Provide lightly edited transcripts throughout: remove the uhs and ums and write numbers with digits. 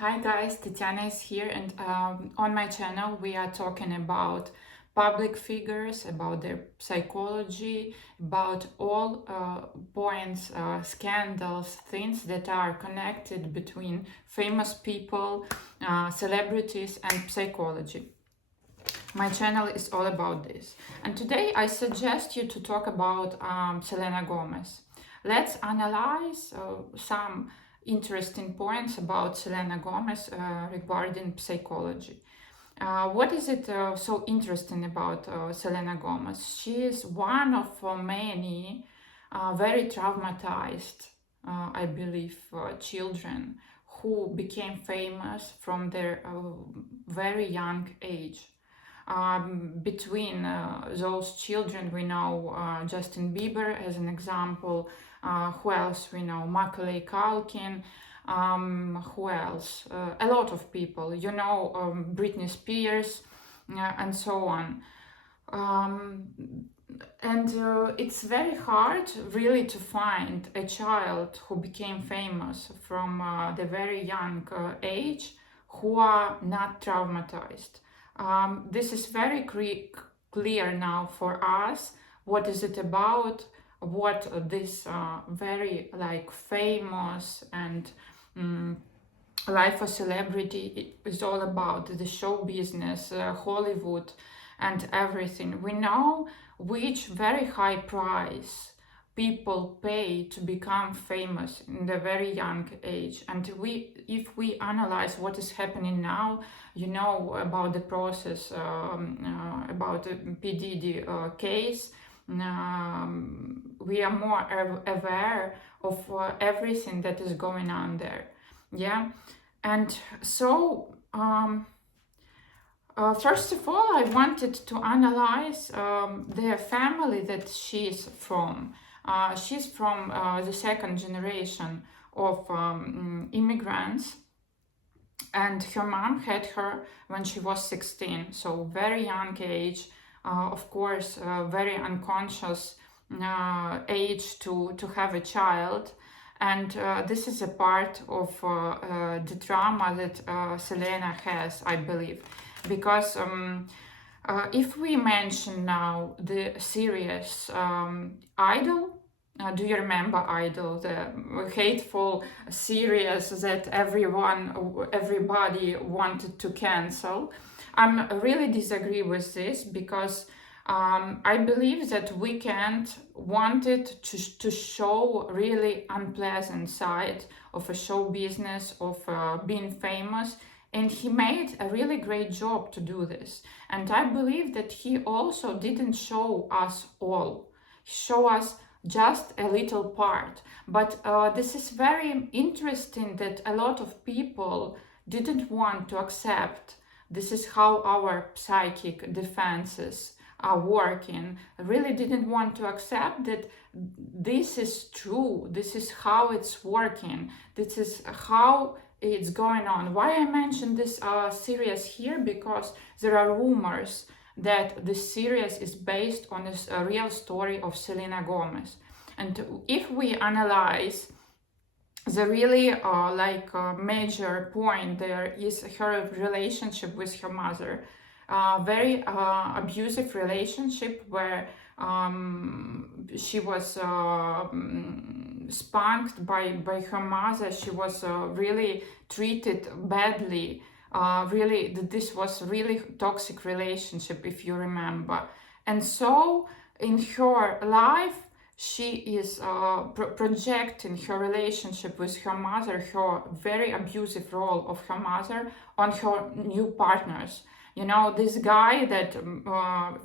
Hi guys, Tatiana is here, and on my channel we are talking about public figures, about their psychology, about all points, scandals, things that are connected between famous people, celebrities, and psychology. My channel is all about this. And today I suggest you to talk about Selena Gomez. Let's analyze some interesting points about Selena Gomez regarding psychology. What is it so interesting about Selena Gomez? She is one of many very traumatized, I believe, children who became famous from their very young age. Between those children, we know Justin Bieber as an example. Who else we know? Macaulay Culkin. Who else? A lot of people. Britney Spears, and so on. It's very hard really to find a child who became famous from the very young age who are not traumatized. This is very clear now for us. What is it about? What this very famous and life of celebrity is all about, the show business, Hollywood, and everything. We know which very high price people pay to become famous in the very young age. And if we analyze what is happening now, about the process, about the P. Diddy case, we are more aware of everything that is going on there. And so first of all, I wanted to analyze the family that she's from. She's from the second generation of immigrants, and her mom had her when she was 16, so very young age. Of course, very unconscious age to have a child. And this is a part of the trauma that Selena has, I believe. Because if we mention now the series Idol, do you remember Idol, the hateful series that everybody wanted to cancel? I really disagree with this, because I believe that Weeknd wanted to show really unpleasant side of a show business, of being famous, and he made a really great job to do this. And I believe that he also didn't show us all. He showed us just a little part. But this is very interesting that a lot of people didn't want to accept this is how our psychic defenses are working. Really didn't want to accept that this is true, this is how it's working, this is how it's going on. Why I mentioned this series here? Because there are rumors that this series is based on a real story of Selena Gomez. And if we analyze the really major point there is her relationship with her mother. Very abusive relationship where she was spanked by her mother. She was really treated badly. This was really toxic relationship, if you remember. And so in her life, she is projecting her relationship with her mother, her very abusive role of her mother, on her new partners. This guy that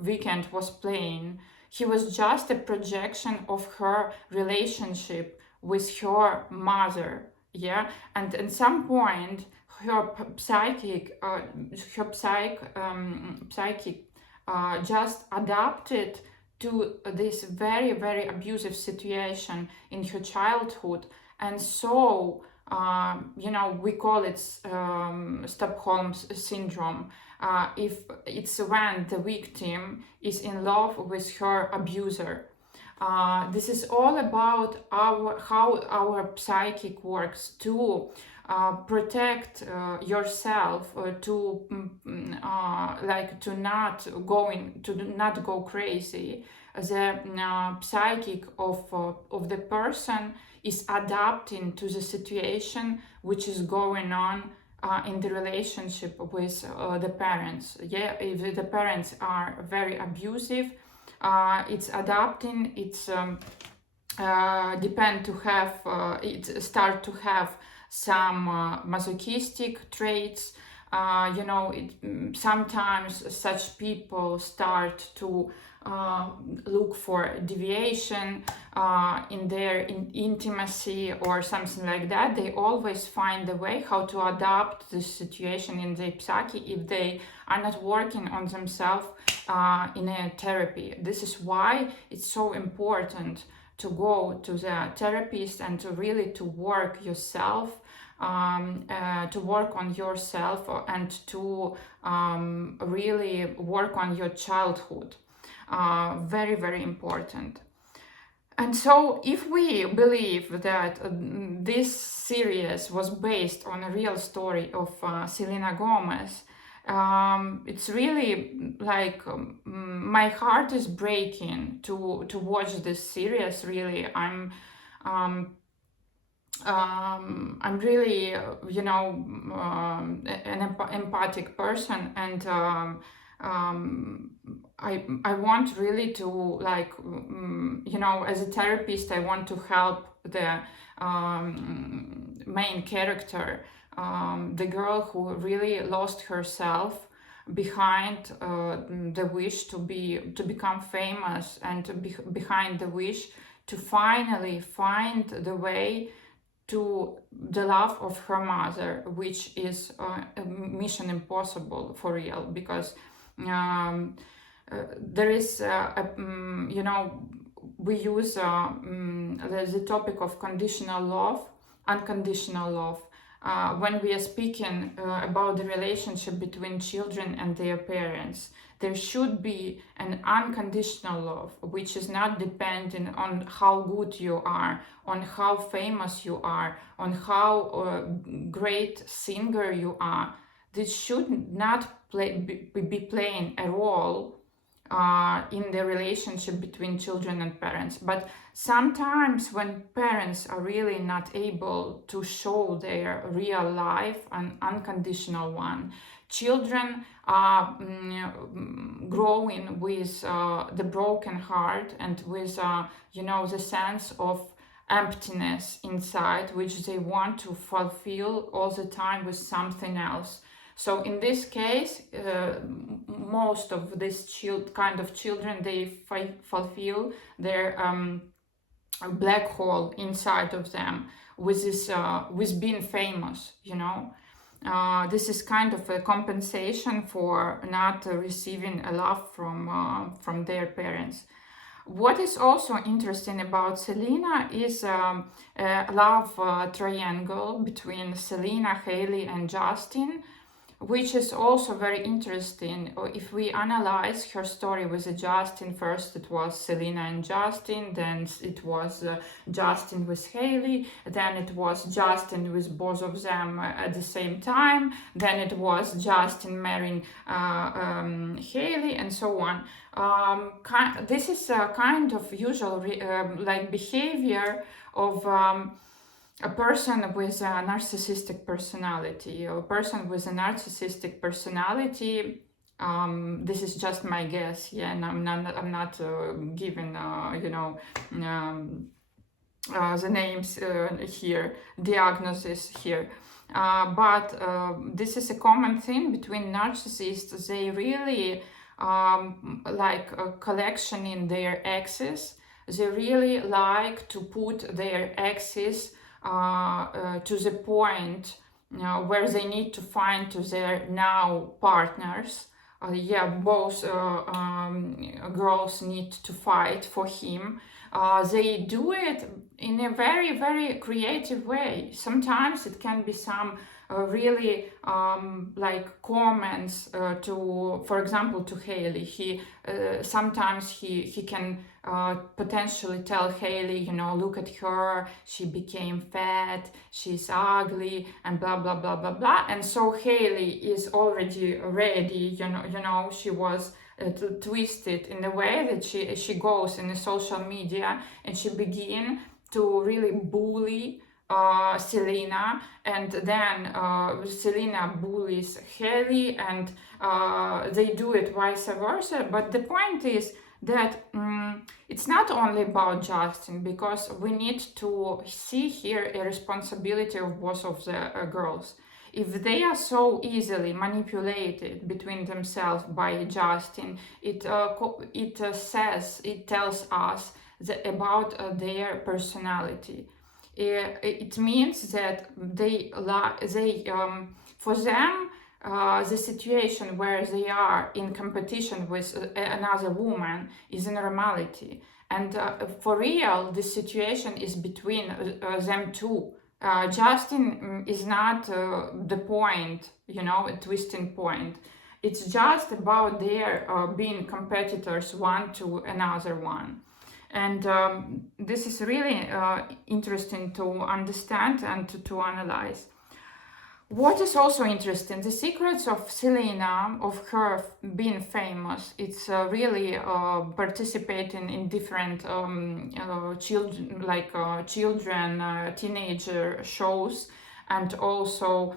Weeknd was playing, he was just a projection of her relationship with her mother. And at some point, her psychic just adapted to this very, very abusive situation in her childhood. And so, we call it Stockholm syndrome. If it's when the victim is in love with her abuser. This is all about how our psychic works too. protect yourself, to not go crazy. The psychic of the person is adapting to the situation which is going on in the relationship with the parents. Yeah, if the parents are very abusive, it's adapting. It's depend to have it start to have some masochistic traits. Sometimes such people start to look for deviation in their intimacy or something like that. They always find a way how to adapt this situation in their psyche if they are not working on themselves in a therapy. This is why it's so important to go to the therapist and to really to work yourself, to work on yourself, and to really work on your childhood. Very, very important. And so if we believe that this series was based on a real story of Selena Gomez, it's really like my heart is breaking to watch this series. Really, I'm really an empathic person, and I want really to, like, as a therapist, I want to help the main character, the girl who really lost herself behind the wish to become famous, and behind the wish to finally find the way to the love of her mother, which is a mission impossible for real, because there is we use the topic of conditional love, unconditional love, when we are speaking about the relationship between children and their parents. There should be an unconditional love, which is not dependent on how good you are, on how famous you are, on how great singer you are. This should not be playing a role in the relationship between children and parents. But sometimes when parents are really not able to show their real life, an unconditional one, children are growing with the broken heart and with the sense of emptiness inside, which they want to fulfill all the time with something else. So in this case, most of this kind of children, they fulfill their black hole inside of them with this, with being famous. This is kind of a compensation for not receiving a love from their parents. What is also interesting about Selena is a love triangle between Selena, Hailey, and Justin, which is also very interesting. If we analyze her story with Justin, first it was Selena and Justin, then it was Justin with Hailey, then it was Justin with both of them at the same time, then it was Justin marrying Hailey, and so on. This is a kind of usual behavior of a person with a narcissistic personality. A person with a narcissistic personality, this is just my guess, yeah, and I'm not giving the names here, diagnosis here, but this is a common thing between narcissists. They really like a collection in their exes. They really like to put their exes to the point where they need to find to their now partners. Both girls need to fight for him. They do it in a very, very creative way. Sometimes it can be some really like comments to, for example, to Hailey. He sometimes he can potentially tell Hailey, you know, look at her, she became fat, she's ugly, and blah blah blah blah blah. And so Hailey is already ready, you know, she was twisted in the way that she goes in the social media, and she begin to really bully Selena, and then Selena bullies Hailey, and they do it vice versa. But the point is that it's not only about Justin, because we need to see here a responsibility of both of the girls. If they are so easily manipulated between themselves by Justin, it tells us about their personality. It means that for them, the situation where they are in competition with another woman is a normality, and for real, this situation is between them two. Justin is not the point, you know, a twisting point. It's just about their being competitors one to another one. And this is really interesting to understand and to analyze. What is also interesting, the secrets of Selena, of her being famous, it's really participating in different children, like children, teenager shows, and also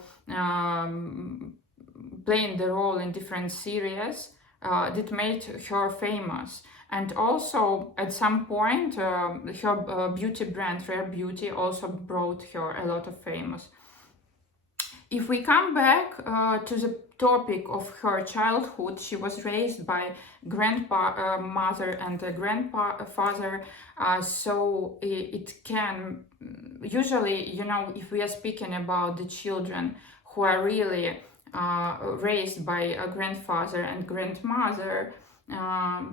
playing the role in different series that made her famous. And also, at some point, her beauty brand, Rare Beauty, also brought her a lot of famous. If we come back to the topic of her childhood, she was raised by grandmother and a grandfather, so it can usually, you know, if we are speaking about the children who are really raised by a grandfather and grandmother,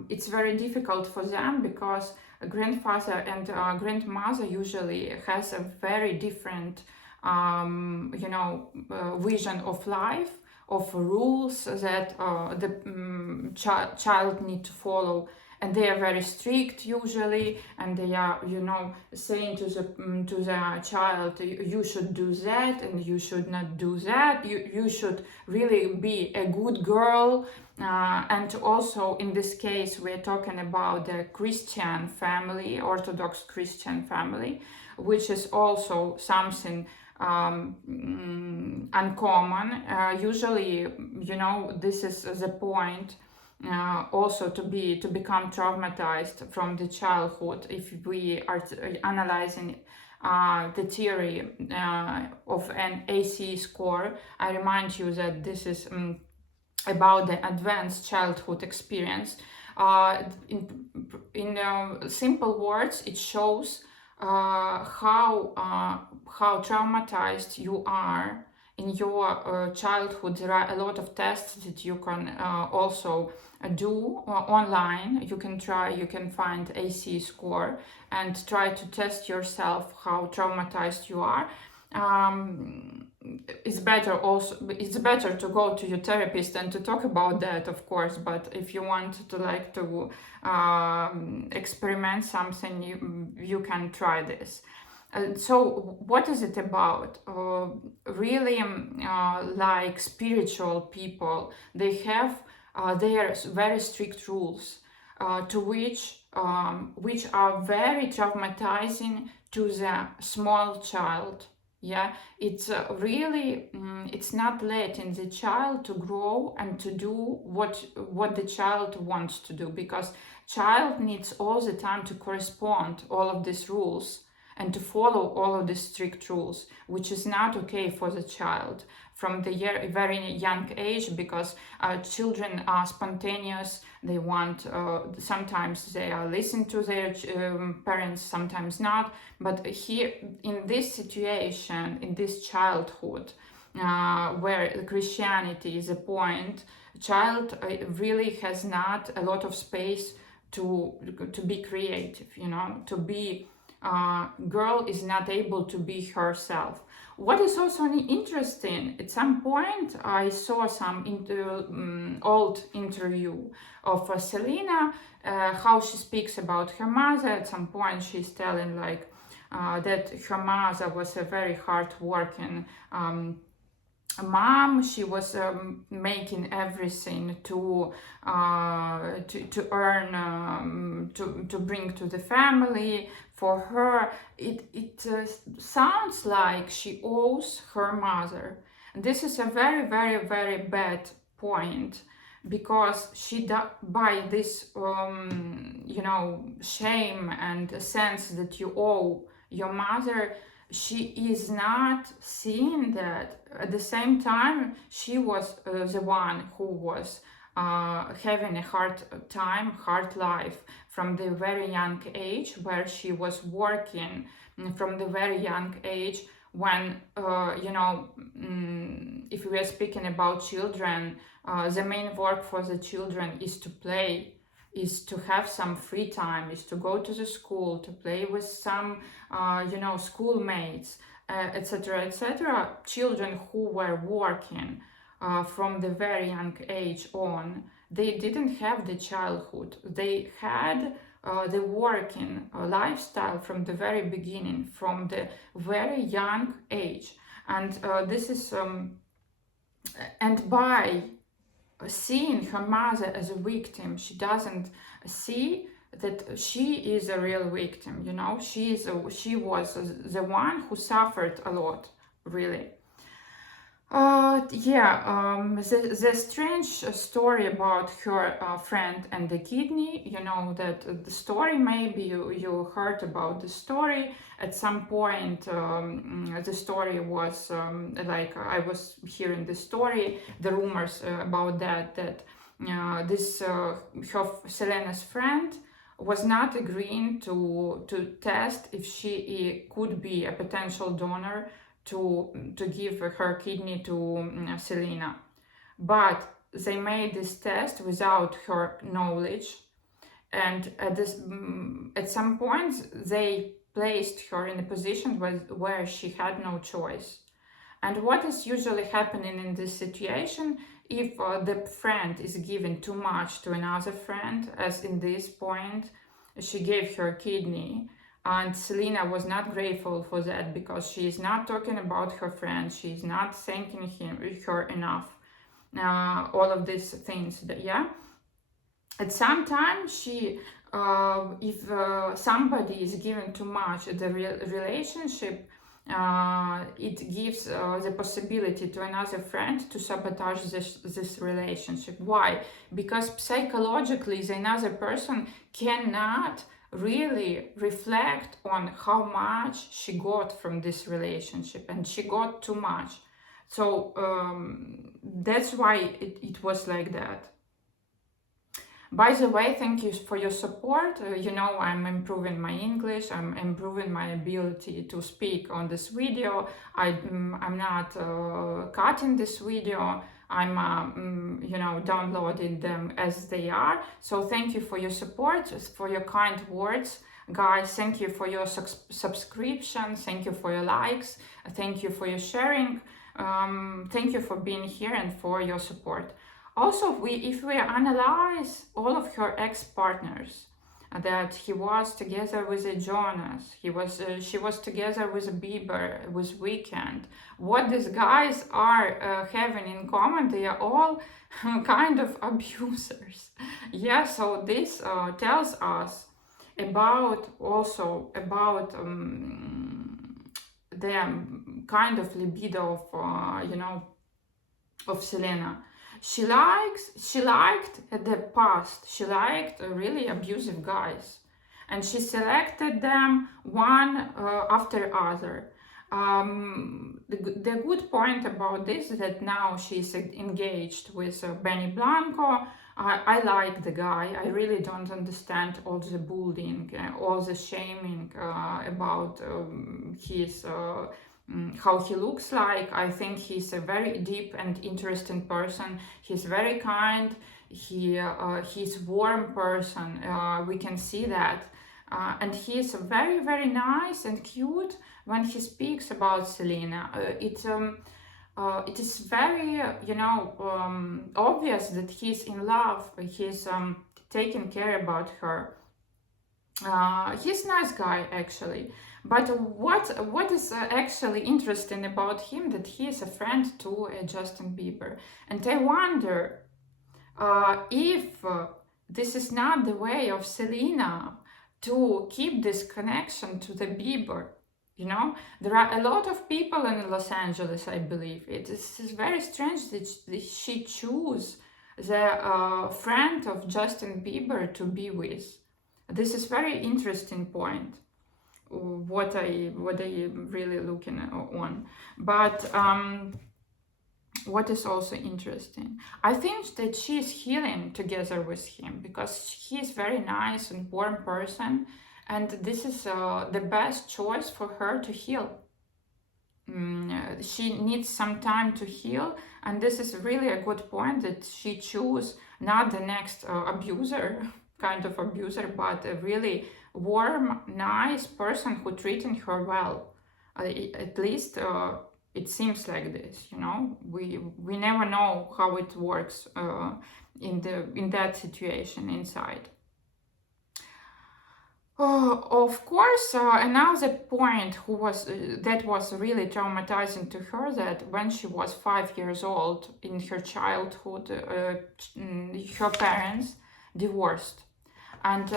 it's very difficult for them, because a grandfather and grandmother usually has a very different vision of life, of rules that the child need to follow, and they are very strict usually, and they are, you know, saying to the child, you should do that and you should not do that, you should really be a good girl. And also in this case we're talking about the Christian family, Orthodox Christian family, which is also something uncommon. Usually, you know, this is the point also to become traumatized from the childhood. If we are analyzing the theory of an ACE score, I remind you that this is about the advanced childhood experience. In simple words, it shows how traumatized you are in your childhood. There are a lot of tests that you can also do online. You can find AC score and try to test yourself how traumatized you are. It's better to go to your therapist and to talk about that, of course, but if you want to experiment something, you can try this. So what is it about? Really, like spiritual people, they have their very strict rules, to which are very traumatizing to the small child. Yeah, it's really it's not letting the child to grow and to do what the child wants to do, because child needs all the time to correspond all of these rules and to follow all of these strict rules, which is not okay for the child from the very young age, because children are spontaneous. They want, sometimes they are listen to their parents, sometimes not. But here, in this situation, in this childhood, where Christianity is a point, child really has not a lot of space to be creative, you know, to be girl is not able to be herself. What is also interesting, at some point I saw some old interview of Selena, how she speaks about her mother. At some point she's telling like that her mother was a very hard-working mom. She was making everything to earn, to bring to the family. For her, it sounds like she owes her mother. And this is a very, very, very bad point, because by this shame and sense that you owe your mother, she is not seeing that at the same time she was the one who was having a hard time, hard life from the very young age, where she was working from the very young age, when if we are speaking about children, the main work for the children is to play, is to have some free time, is to go to the school, to play with some schoolmates, etc., etc. Children who were working from the very young age on, they didn't have the childhood. They had the working lifestyle from the very beginning, from the very young age. And this is and by seeing her mother as a victim, she doesn't see that she is a real victim. She was the one who suffered a lot, really. The strange story about her friend and the kidney, that the story, maybe you heard about the story. At some point, the story was like, I was hearing the story, the rumors about that this Selena's friend was not agreeing to test if she could be a potential donor to give her kidney to Selena. But they made this test without her knowledge, and at some point they placed her in a position where she had no choice. And what is usually happening in this situation, if the friend is giving too much to another friend, as in this point she gave her kidney, and Selena was not grateful for that, because she is not talking about her friend, she is not thanking her enough. All of these things, At some time, if somebody is given too much, the relationship, it gives the possibility to another friend to sabotage this relationship. Why? Because psychologically, the another person cannot really reflect on how much she got from this relationship, and she got too much. So that's why it was like that. By the way, thank you for your support. I'm improving my English, I'm improving my ability to speak on this video. I'm not cutting this video, I'm downloading them as they are. So thank you for your support, for your kind words, guys. Thank you for your subscription, thank you for your likes, thank you for your sharing, thank you for being here and for your support. Also, if we analyze all of her ex-partners, that he was together with a Jonas, she was together with a Bieber, with Weeknd. What these guys are having in common, they are all kind of abusers. So this tells us about the kind of libido of Selena. She liked at the past, she liked really abusive guys, and she selected them one after other. The good point about this is that now she's engaged with Benny Blanco. I like the guy. I really don't understand all the bullying, all the shaming about his how he looks like. I think he's a very deep and interesting person. He's very kind. He's warm person. We can see that. And he's very, very nice and cute, when he speaks about Selena, it is very, obvious that he's in love. He's taking care about her. He's a nice guy, actually. But what is actually interesting about him, that he is a friend to Justin Bieber, and I wonder if this is not the way of Selena to keep this connection to the Bieber. There are a lot of people in Los Angeles, I believe. It is very strange that she chose the friend of Justin Bieber to be with. This is very interesting point. What I really looking on, but what is also interesting, I think that she is healing together with him, because he is very nice and warm person, and this is the best choice for her to heal. She needs some time to heal, and this is really a good point, that she chose not the next abuser, kind of abuser, but a really warm, nice person who treated her well. At least it seems like this. We never know how it works in that situation inside. Of course, another point that was really traumatizing to her, that when she was 5 years old in her childhood, her parents divorced. And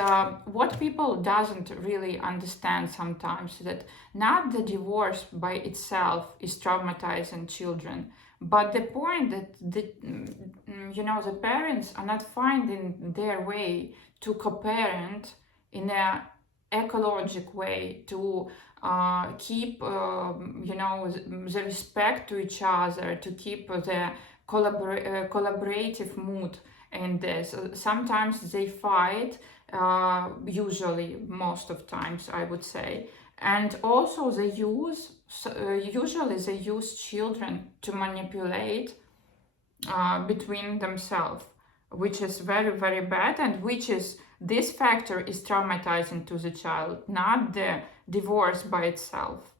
what people doesn't really understand sometimes, that not the divorce by itself is traumatizing children, but the point that the parents are not finding their way to co-parent in a ecologic way, to keep the respect to each other, to keep the collaborative mood in this. Sometimes they fight, usually most of times, I would say, and also they usually they use children to manipulate between themselves, which is very, very bad, and this factor is traumatizing to the child, not the divorce by itself.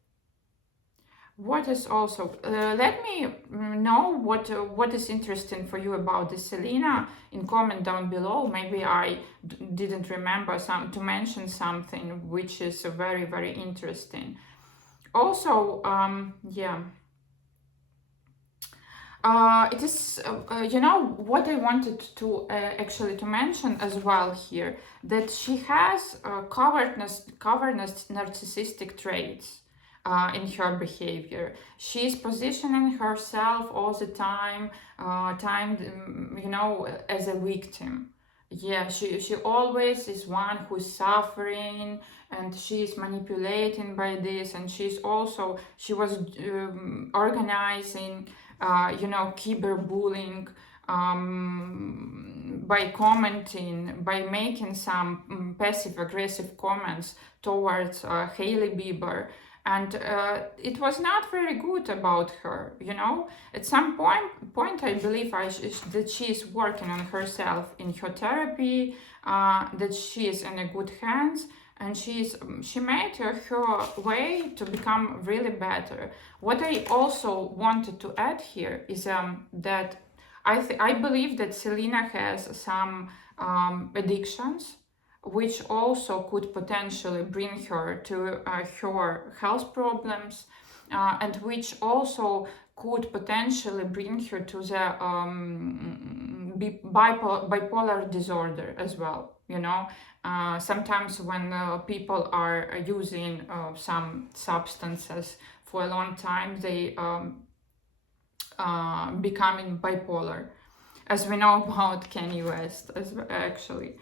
What is also, let me know what is interesting for you about the Selena in comment down below. Maybe I didn't remember to mention something which is very, very interesting. Also, it is, what I wanted to actually to mention as well here, that she has coverness narcissistic traits in her behavior. She's positioning herself all the time, as a victim. Yeah, she always is one who's suffering, and she's manipulating by this, and she was organizing, cyberbullying, by commenting, by making some passive-aggressive comments towards Hailey Bieber. And it was not very good about her, At some point I believe that she is working on herself in her therapy, that she is in a good hands, and she made her way to become really better. What I also wanted to add here is that I believe that Selena has some addictions, which also could potentially bring her to her health problems, and which also could potentially bring her to the bipolar disorder as well. Sometimes when people are using some substances for a long time, they becoming bipolar, as we know about Kanye West, actually.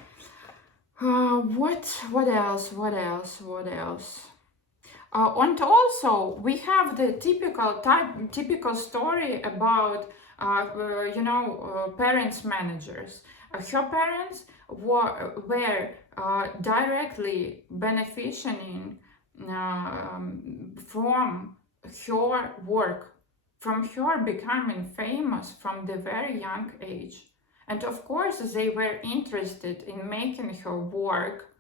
What else? And also we have the typical story about parents managers. Her parents were directly benefiting from her work, from her becoming famous from the very young age. And of course, they were interested in making her work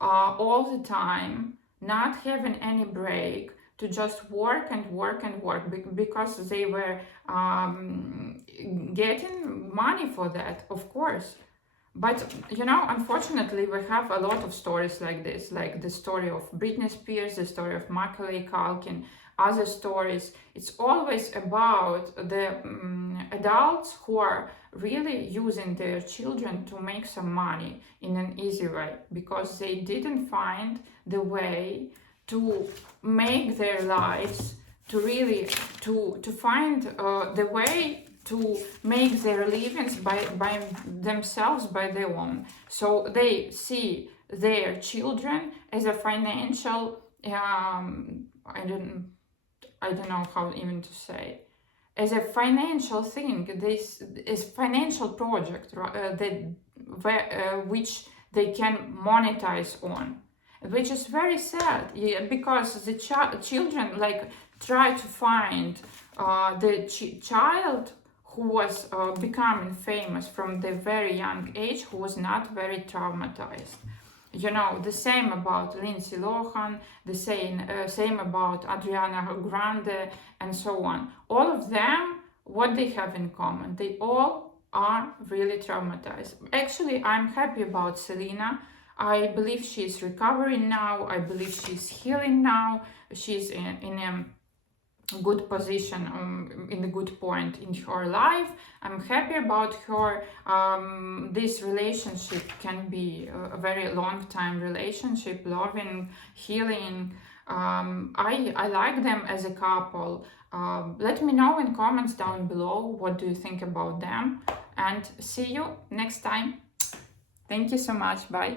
all the time, not having any break, to just work and work and work because they were getting money for that, of course. But unfortunately, we have a lot of stories like this, like the story of Britney Spears, the story of Macaulay Culkin, other stories. It's always about the adults who are really using their children to make some money in an easy way because they didn't find the way to make their lives to really to find the way to make their livings by themselves, by their own. So they see their children as a financial I don't know how even to say, as a financial thing. This is financial project which they can monetize on, which is very sad. Yeah, because the children like try to find the child who was becoming famous from the very young age, who was not very traumatized. The same about Lindsay Lohan, the same about Adriana Grande, and so on. All of them, what they have in common, they all are really traumatized. Actually, I'm happy about Selena. I believe she's recovering now. I believe she's healing now. She's in a good position, in a good point in her life. I'm happy about her. This relationship can be a very long time relationship, loving, healing. I like them as a couple. Let me know in comments down below what do you think about them, and see you next time. Thank you so much. Bye.